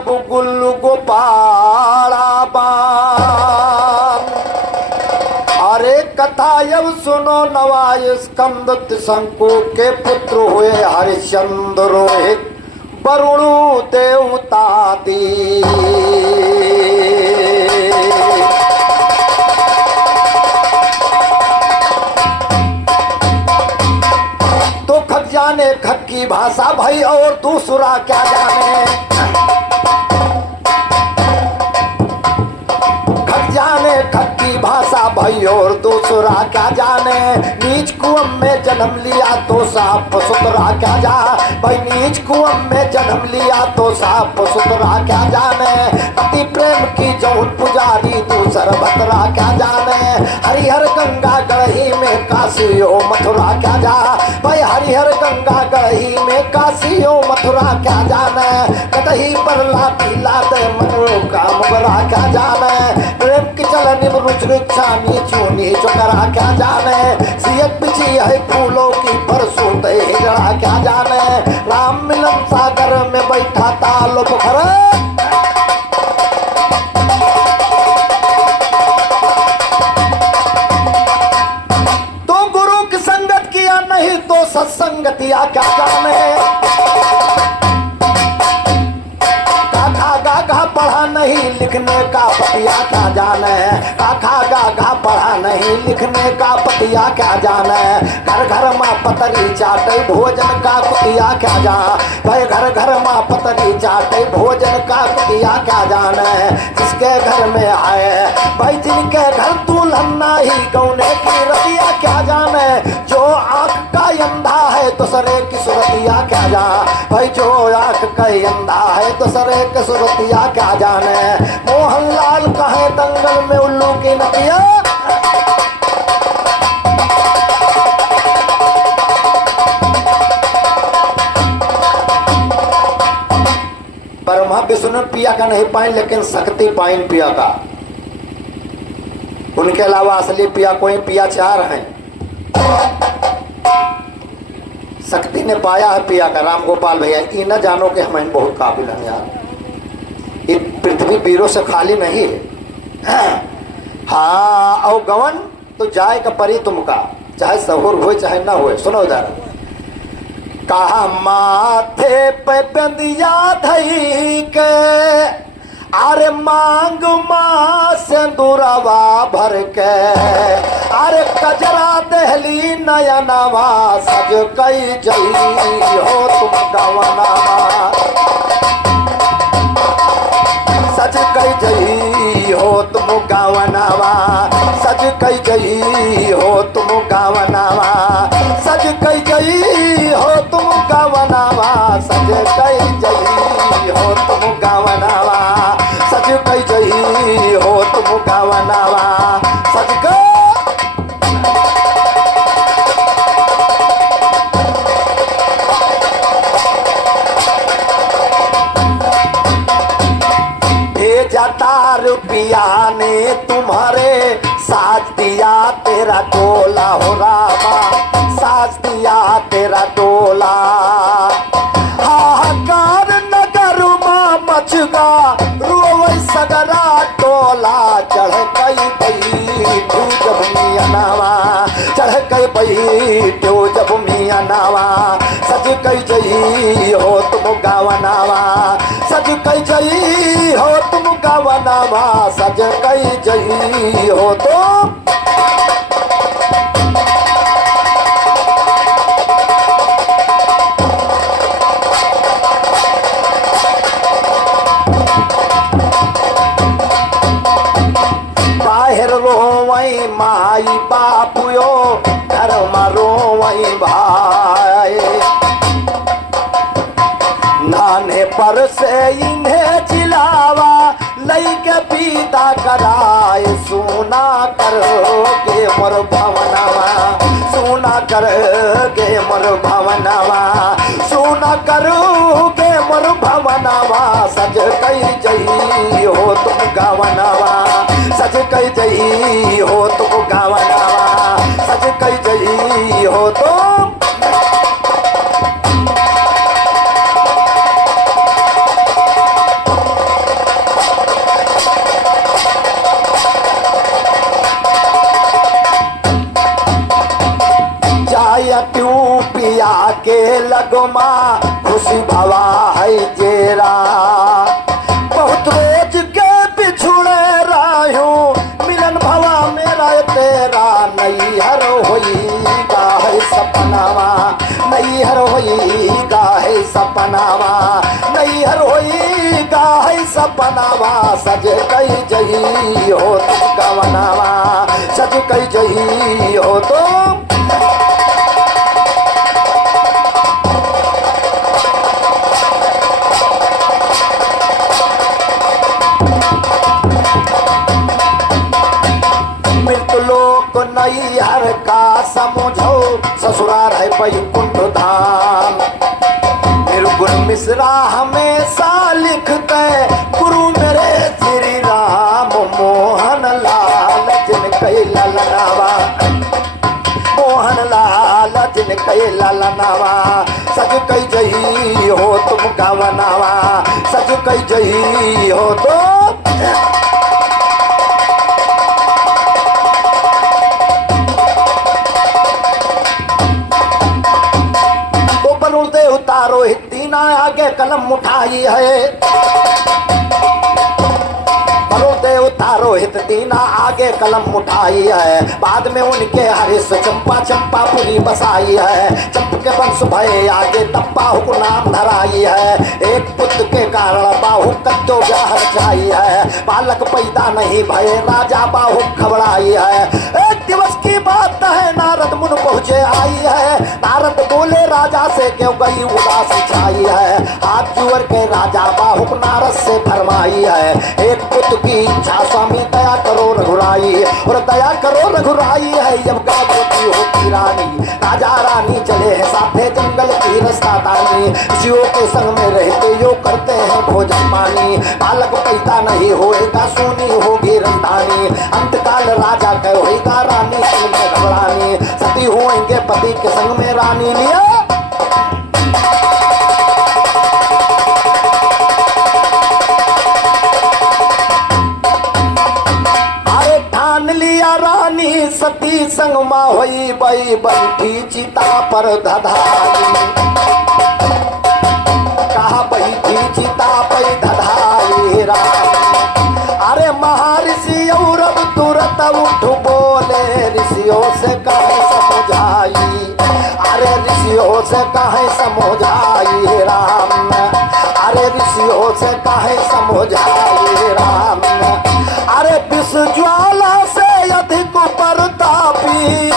अब गुल्लू गोपाला बाम। अरे कथा अब सुनो नवाय स्कंद त्रिशंकु के पुत्र हुए हरिश्चंद्र रोहित वरुण देवता दी। तो खग जाने खग की भाषा भाई और दूसरा क्या जाने, खग जाने खग की भाषा भाई और दूसरा क्या जाने। नीच कुएं में जन्म लिया तो साफ सुथरा क्या जा भाई, नीच कुएं में जन्म लिया तो साफ सुथरा क्या जाने। पति प्रेम की जौन पुजारी दूसर भतरा क्या जाने। हरिहर गंगा गढ़ी में काशी ओ मथुरा क्या जा भाई, हरिहर गंगा गढ़ी में काशी ओ मथुरा क्या जाने। कतही पर लाती लाते मनो का मुगरा क्या जाने। प्रेम की चलन रुच रुच्छा नीचू नीचो करा क्या जाने। सियत बिछी है फूलों की परसूत हिजड़ा क्या जाने। राम मिलन सागर में बैठा तालो पोखर, तो गुरु की संगत किया नहीं तो सत्संगतिया क्या जाने। पढ़ा नहीं लिखने का पतिया क्या जाने। काखा गागा पढ़ा नहीं लिखने का पतिया क्या जाने। घर घर माँ पतरी चाटे भोजन का कुतिया क्या जा भाई, घर घर माँ पतरी चाटे भोजन का कुतिया क्या जाने। जिसके घर में आए भाई, जिनके घर दुल्हन नहीं गौने की रतिया क्या जाने। जो आंख का अंधा है दूसरे की सुरतिया क्या जा भाई, जो आंख का अंधा है दूसरे की सुरतिया क्या जाने। मोहनलाल कहे दंगल में उल्लू की नदिया, ब्रह्मा विष्णु पिया का नहीं पाए लेकिन शक्ति पाइन पिया का। उनके अलावा असली पिया कोई पिया चार हैं। शक्ति ने पाया है पिया का राम गोपाल भैया। ये न जानो कि हम बहुत काबिल हैं यार, ये पृथ्वी वीरों से खाली नहीं है। हाँ और गवन तो जाए का परी तुमका, चाहे सहूर हो चाहे ना हो। सुनो उधर, कहा माथे पे बंदिया धई के, अरे मांग माँ सिंदूरवा भर के। अरे कजरा दहली नयनवा सज कई जई हो तुम गवनवा, सज कई जई हो तुम गावनवा, सज कई जई हो तुम गावनवा, सज कई जई हो तुम गावनवा, सज कई जई हो तुम गावनवा, सज कई जई हो तुम गावनवा, सज कई। रुपया ने तुम्हारे साज दिया तेरा डोला हो रामा, साज दिया तेरा डोला। हाहाकार नगर माँ मचगा रोवे सगरा टोला। चढ़ गई बैठो जब मिया नावा, चढ़ गई बैठो जब मिया नावा, सज कई जई हो तुम गावनावा, सज कई जई हो तुम गावनावा, सज कई जई हो तुम। बाहर रोवई माई बापुयो, घर में रोवई भाई। नाने पर से इन्हें चिलावा लई के पीता कराए। सुना करोगे मोर भवनवा, सुना करोगे मोर भवनवा, सुना करोगे मोर भवनवा, सज कई जई हो तुम गावनवा, सज कई जई हो तुम गावनवा, सज कई जई हो तुम। गो माँ खुशी भवा है जेरा। बहुत रोज के बिछुड़े राहू मिलन भवा मेरा तेरा। नैहर होईगा है सपनावा, नैहर होईगा है सपनावा, नैहर होईगा है सपनावा। सज कई जही हो तुम गवनावा, सज कई जही हो तुम। मृतलोक नैहर का समझो, ससुराल है वैकुंठ धाम। निर्गुण मिश्रा हमेशा लिखते गुरु मेरे श्री राम। मोहन लाल जिन कई ललनावा, मोहन लाल जिन कई ललनावा। सज कई जही हो तुम गवनावा, सज कई जही हो तुम। उतारो तीना आगे कलम उठाई है। उतारो हित तीना आगे कलम उठाई है। बाद में उनके हरीश चंपा चंपापुरी बसाई है। चंप के वंश भय आगे तप्पा हुक नाम धराई है। एक पुत्र के कारण बाहु कद्दो ब्याह जाई है। बालक पैदा नहीं भय राजा बाहु घबराई है। एक दिवस की बात है नारद मुन पहुँचे आई है। नारद बोले राजा से क्यों गई उदासी छाई है। हाथ जुअर के राजा बाहुक नारद से फरमाई है। एक पुत्र की इच्छा स्वामी दया करो रघुराई, और दया करो रघुराई है। जब गावती होती रानी राजा रानी चले हैं साथे जंगल की रास्ता दानी। ऋषियों के संग में रहते यो करते हैं भोजन पानी। बालक पैदा नहीं होएगा सोनी होगी रंधानी। अंतकाल राजा का होएगा रानी संग में घबरानी। सती होंगे पति के संग में रानी लिया। सती संग माँ होई बई बैठी चिता पर धधाई। कहा बैठी चिता पर धधाई राम। अरे महर्षि और अब तुरंत उठ बोले ऋषियों से कहे समझाई। अरे ऋषियों से कहे समझाई राम। अरे ऋषियों से कहे समझाई राम। अरे विष ज्वाला से अधिक परतापी,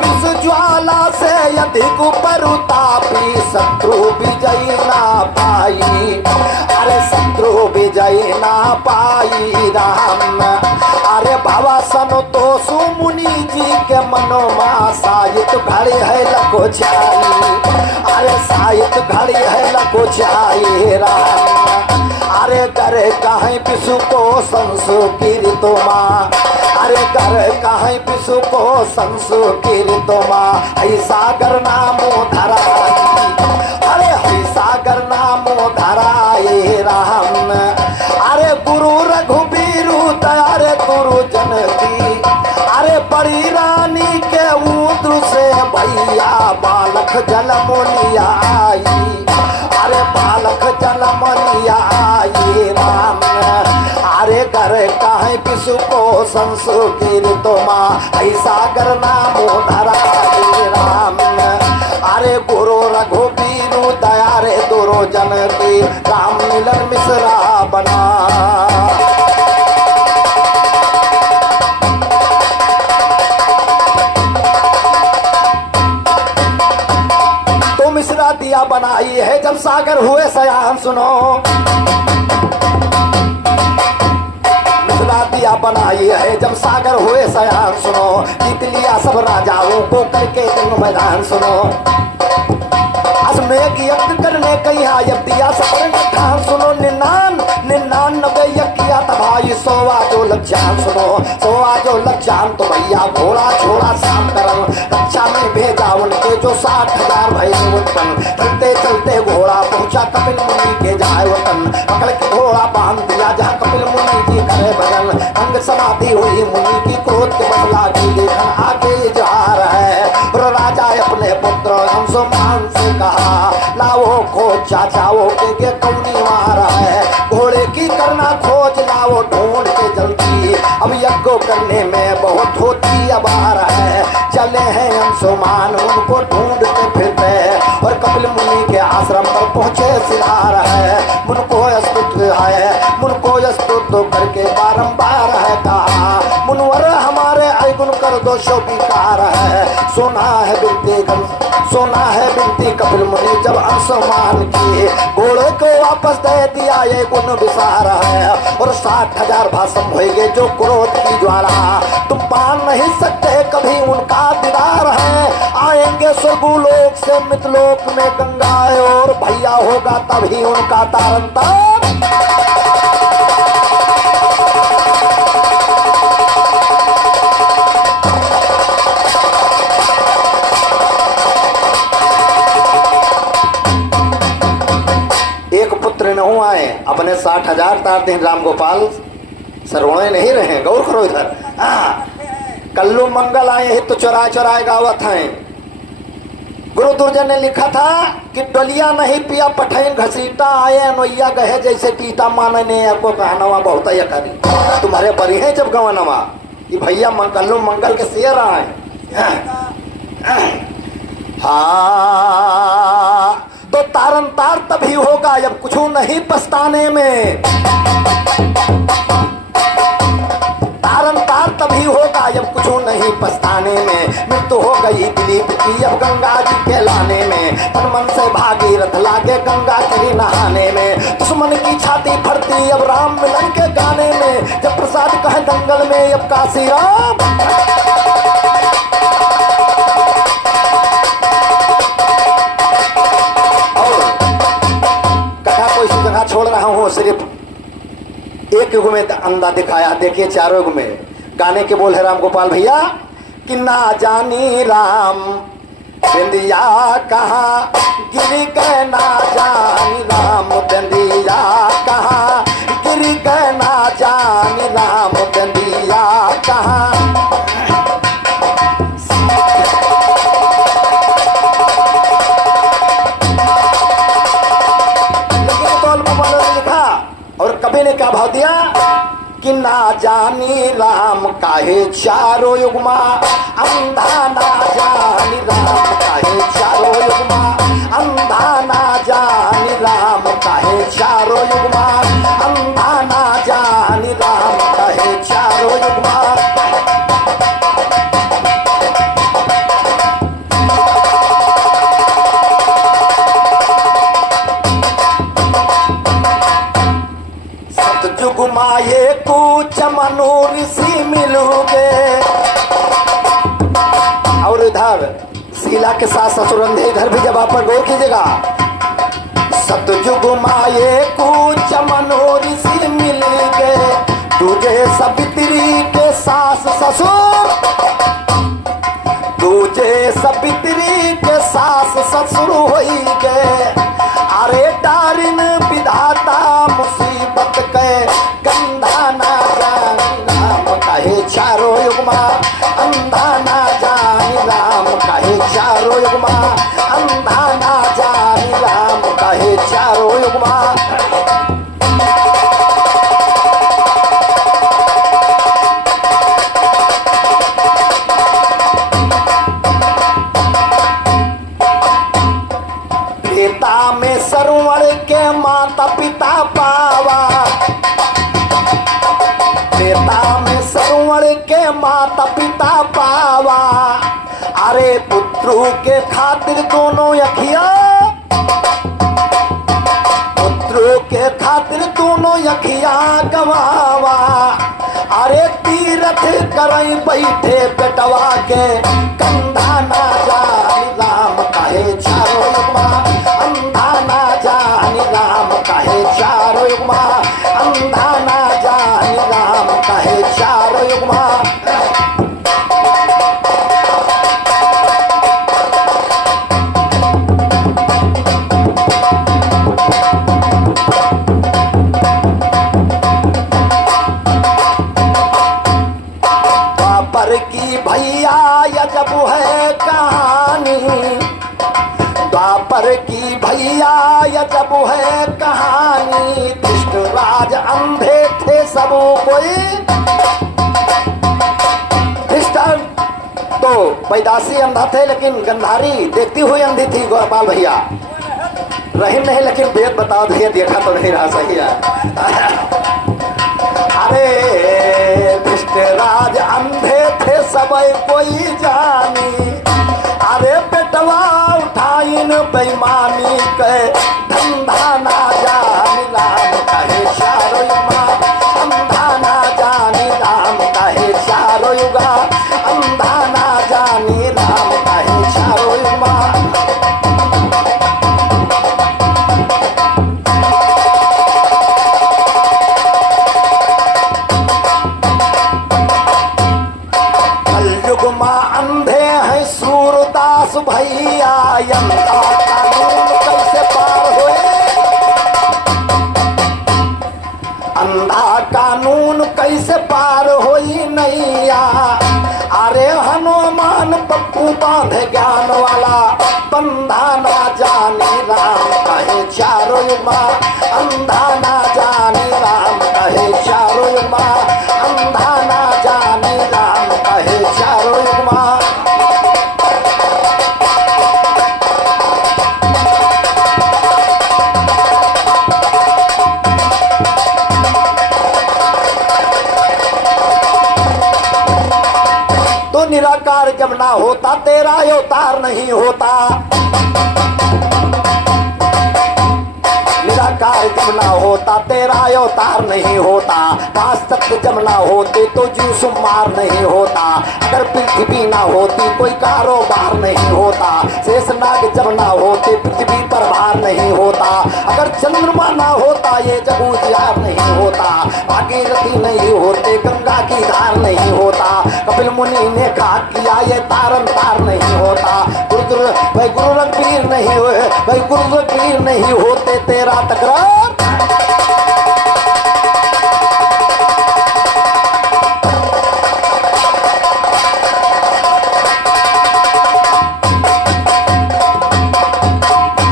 विष ज्वाला से अधिक परतापी। शत्रु विजय ना पाई, अरे शत्रु विजय ना पाई राम। अरे भवा सन तो सुमुनि जी के मनोमा साहित घड़ी है लको छाई। अरे साहित घड़ी है लको छाई राम। अरे करे कहीं पिसु को संस्कृत माँ। अरे करे कहीं पिसु को संस्कृत माँ। हई सागर नामो धराई। अरे हई सागर नामो धराई राम। अरे गुरु रघुबीरु दयारे गुरु जनकी। अरे बड़ी रानी के उद्र से भैया बालक जन्म लिया आई। अरे बालक जन्म लिया आई राम। अरे करे कहीं पिसु को संस्कृत माँ। ऐसा कर नामो धराई राम। अरे गुरु रघुबीरु दया रे दुरो जन की। राम मिलन मिश्रा बना। मिश्रा दिया बनाई है जब सागर हुए सयान सुनो। मिश्रा दिया बनाई है जब सागर हुए सयान सुनो। जीत लिया सब राजाओं को करके जंग मैदान सुनो। अश्वमेध यज्ञ करने कहा जब दिया सफर ठान सुनो। 99 यज्ञ किया तबाही 100 जो लक्षान सुनो। 100 जो लक्षान तो भैया घोड़ा छोड़ा शाम करम। रक्षा में भेजा उनके जो 60,000 भय वतन। चलते चलते घोड़ा पहुंचा कपिल मुनि के जाए वतन। पकड़ के घोड़ा बांध दिया जहाँ कपिल मुनि जी करे भजन। अंग समाधि हुई मुनि की क्रोध के बदला की देखन आगे इजहार है। रोकेगे कौनी मार है। घोड़े की करना खोज लाओ ढूंढ के जल्दी, अब यज्ञ करने में बहुत होती अबार है। चले हैं अंशुमान उनको ढूंढते फिरते, और कपिल मुनि के आश्रम पर पहुंचे सिधार है। मुनको स्तुत है, मुनको स्तुत करके बारंबार है कहा, मुनवर हमारे अवगुण कर दो शो विकार है। सोना है बिनती कपिल मुनि जब अंशुमान की, घोड़े को वापस दे दिया ये गुण विसार है। और 60,000 भाषम होएंगे जो क्रोध की ज्वाला, तुम पान नहीं सकते कभी उनका दीदार है। आएंगे स्वर्गलोक से मित्रलोक में गंगा, और भैया होगा तभी उनका तारण तार। एक पुत्र न हुआ है, अपने 60,000 तार दिन राम गोपाल सरवणे नहीं रहे। गौर करो इधर, कल्लू मंगल आए हित चौराए चौराए गावत हैं। गुरु दुर्जन ने लिखा था कि डलिया नहीं पिया पठैन घसीटा, आए अनोइया गहे जैसे टीटा, माने ने आपको कहनवा बहुत ही करी। तुम्हारे बरी है जब गवनवा कि भैया कल्लू मंगल के शेर आए। हाँ तो तारन तार तभी होगा जब कुछ नहीं पछताने में, तारन तार तभी होगा जब कुछ नहीं पछताने में। मृत्यु हो गई दिलीप की अब गंगा जी के लाने में, तन मन से भागीरथ लागे गंगा तेरी नहाने में। दुश्मन की छाती फटती अब राम मिलन के गाने में, जब प्रसाद कहे दंगल में अब काशी राम। छोड़ रहा हूँ, सिर्फ एक युग में अंधा दिखाया। देखिए चारों युग में गाने के बोल है राम गोपाल भैया कि ना जानी राम बिंदिया कहाँ गिर गए, ना जानी राम बिंदिया कहाँ गिर गए, ना जानी राम बिंदिया कहाँ। और कवि ने क्या भाव दिया कि ना जानी राम काहे चारों युगमा, अंधा ना जानी राम काहे चारों युगमा, अंधा ना जानी राम काहे चारों युगमा, अंधा ना जानी राम काहे चारों युगमा। जुगमाए कुछ मनो ऋषि मिलोगे। और इधर शीला के साथ ससुरंधे, इधर भी जब आप पर गौर कीजिएगा। सतयुग माए कुछ मनो ऋषि मिलोगे, तुझे सवित्री के सास ससुर, तुझे सवित्री के सास ससुर होई गए। अरे दारिन विधाता मुसीबत के गंधा ना जानी राम कहे चारों युगमा, अंधा ना जानी राम कहे चारों युगमा, अंधा ना जानी राम कहे चारों युगमा। त्रेता में सरवण के माता पिता पावा, त्रेता में सरवण के माता पिता पावा। अरे पुत्रु के खातिर दोनों अखिया, पुत्रु के खातिर दोनों अखिया गवावा। अरे तीरथ करई बैठे बेटवा के, कंधा ना जानी राम कहे चारों युगमा, अंधा ना जानी राम कहे चारों युगमा, अंधा ना जानी राम कहे चारों युगमा। बापर की भैया जब है कहाँ, कहानी। धृष्टराज अंधे थे सब कोई। धृष्टर तो पैदाशी अंधा थे, लेकिन गंधारी देखती हुई अंधी थी गोपाल भैया। रही नहीं, लेकिन वेद बताओ भैया, देखा तो नहीं रहा सही है। अरे धृष्टराज अंधे थे सब कोई जानी। अरे पेटवा उठाइन बेईमानी के धंधा ना जानी। राम कहे चारो युगा अंधा ना जानी। राम कहे चारो युगा अंधा ना जानी। राम कहे चारो युगा। भैया अंधा कानून कैसे पार होए। अंधा कानून कैसे पार होई नैया। अरे हनुमान पप्पू बांधे ज्ञान वाला बंधा ना जानी। राम कहे चारो युगा अंधा ना जानी। राम कहे चारो युगा अंधा ना जानी। राम कहे चारो युगा। निराकार जब ना होता तेरा अवतार नहीं होता। निराकार जब ना होता तेरा अवतार नहीं होता। पांच तत्व जब ना होते तो जीव सुमार नहीं होता। अगर पृथ्वी ना होती कोई कारोबार नहीं होता। शेषनाग जब ना होते पृथ्वी पर भार नहीं होता। अगर चंद्रमा ना होता ये जग उजियार नहीं होता। भागीरथी नहीं होते गंगा की धार नहीं होता। कपिल मुनि ने कहा किया ये तारन तार नहीं होता। भाई गुरु रघुवीर नहीं हुए, भाई गुरु रघुवीर नहीं होते तेरा तकरार।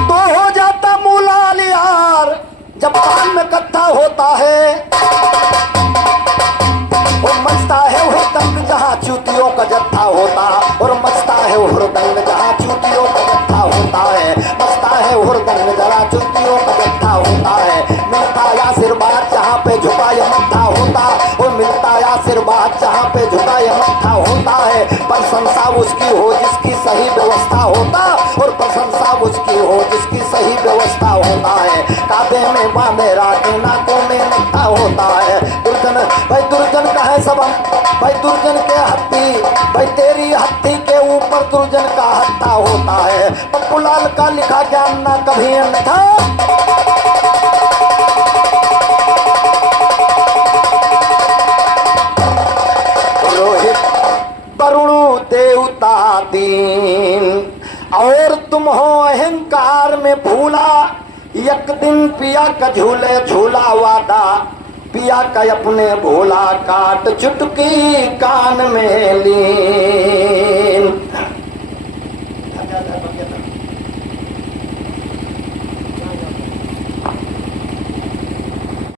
तो हो जाता मूलाल यार जब पान में कत्था होता है। और मचता है वो दंग जहाँ चूतियों का जत्था होता। और मचता है वो दंग जहाँ चूतियों का जत्था होता है। मचता है वो दंग जहाँ चूतियों का जत्था होता है। मिलता आशीर्वाद जहाँ पे झुका ये मत्था होता। और मिलता आशीर्वाद जहाँ पे झुका ये मत्था होता है। प्रशंसा उसकी हो जिसकी सही व्यवस्था होता। और प्रशंसा उसकी हो जिसकी सही व्यवस्था होता है। काबे में बांधे राखे नाकों में नत्था होता है। दुर्जन भाई दुर्जन का है सब भाई दुर्जन के हत्ती। भाई तेरी हत्ती के ऊपर दुर्जन का हत्था होता है। पप्पूलाल का लिखा ज्ञान ना कभी अन्यथा। रोहित वरुण देवता दीन और तुम हो अहंकार में भूला। एक दिन पिया का झूले झूला वादा। पिया का अपने भोला काट चुटकी कान में ली।